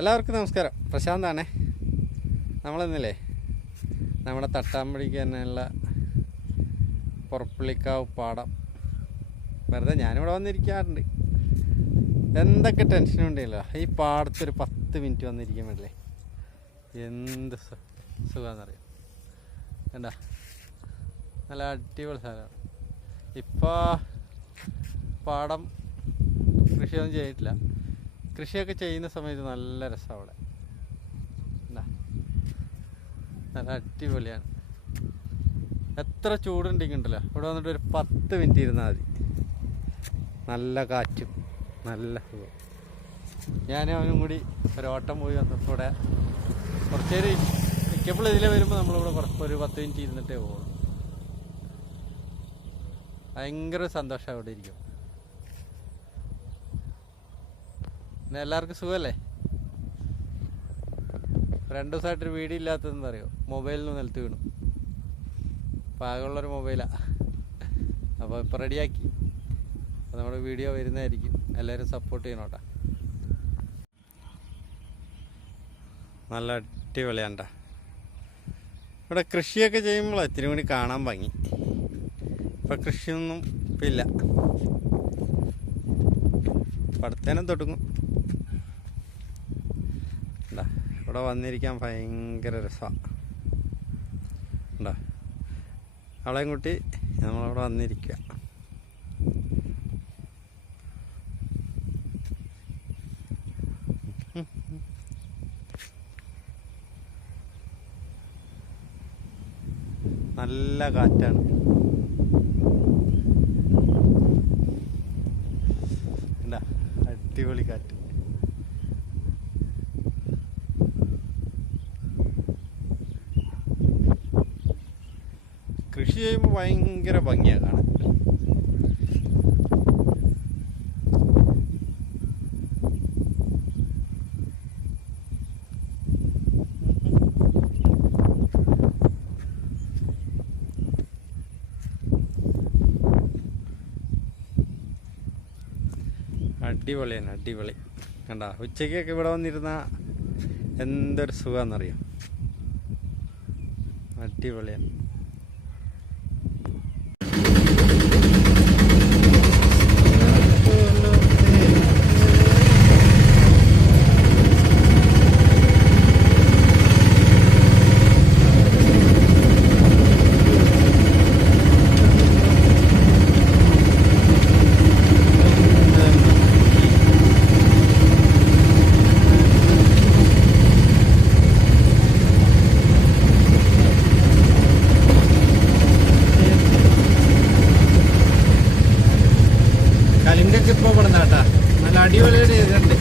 എല്ലാവർക്കും നമസ്കാരം. പ്രശാന്താണേ. നമ്മളിന്നില്ലേ നമ്മുടെ തട്ടാമ്പടിക്ക് തന്നെയുള്ള പുറപ്പള്ളിക്കാവ് പാടം വെറുതെ ഞാനിവിടെ വന്നിരിക്കാറുണ്ട്. എന്തൊക്കെ ടെൻഷനും ഉണ്ടല്ലോ, ഈ പാടത്തൊരു 10 മിനിറ്റ് വന്നിരിക്കാൻ പറ്റില്ലേ, എന്ത് സുഖമാണെന്നറിയാം. എന്താ നല്ല അടിപൊളി സ്ഥലമാണ്. ഇപ്പോൾ പാടം കൃഷിയൊന്നും ചെയ്തിട്ടില്ല. കൃഷിയൊക്കെ ചെയ്യുന്ന സമയത്ത് നല്ല രസമാണ് അവിടെ. എന്താ നല്ല അടിപൊളിയാണ്. എത്ര ചൂടുണ്ടെങ്കിണ്ടല്ലോ ഇവിടെ വന്നിട്ട് ഒരു 10 മിനിറ്റ് ഇരുന്നാൽ മതി. നല്ല കാറ്റും നല്ല സുഖം. ഞാനും അവനും കൂടി ഒരോട്ടം പോയി വന്നപ്പോൾ ഇവിടെ കുറച്ച് നേരം മിക്കപ്പോൾ ഇതിലെ വരുമ്പോൾ നമ്മളിവിടെ ഒരു 10 മിനിറ്റ് ഇരുന്നിട്ടേ പോകുള്ളൂ. ഭയങ്കര സന്തോഷം അവിടെ ഇരിക്കും. പിന്നെ എല്ലാവർക്കും സുഖമല്ലേ? 2 ദിവസമായിട്ടൊരു വീഡിയോ ഇല്ലാത്തതെന്ന് അറിയോ, മൊബൈലിൽ നിന്ന് നിലത്ത് വീണു. പാകമുള്ളൊരു മൊബൈലാണ്. അപ്പോൾ ഇപ്പോൾ റെഡിയാക്കി. അപ്പോൾ നമ്മുടെ വീഡിയോ വരുന്നതായിരിക്കും. എല്ലാവരും സപ്പോർട്ട് ചെയ്യണോട്ടാ. നല്ല അടിപൊളിയാണ്ട. ഇവിടെ കൃഷിയൊക്കെ ചെയ്യുമ്പോൾ ഇത്തിരി കൂടി കാണാൻ ഭംഗി. ഇപ്പം കൃഷിയൊന്നും ഇപ്പം ഇല്ല. പടുത്തേനും തുടങ്ങും. ഇവിടെ വന്നിരിക്കാൻ ഭയങ്കര രസമാണ്. ഉണ്ടോ, അവളെയും കൂട്ടി നമ്മളവിടെ വന്നിരിക്കുക. നല്ല കാറ്റാണ്. എന്താ അടിപൊളി കാറ്റ്. കൃഷി ചെയ്യുമ്പോൾ ഭയങ്കര ഭംഗിയാണ് കാണാൻ. അടിപൊളിയാണ്, അടിപൊളി. കണ്ട, ഉച്ചയ്ക്കൊക്കെ ഇവിടെ വന്നിരുന്നാൽ എന്തൊരു സുഖമാണെന്നറിയാം. അടിപൊളിയാണ്. ഇപ്പോൾ ഇവിടെ കേട്ടാ നല്ല അടിപൊളിയായിട്ട് ചെയ്തിട്ടുണ്ട്.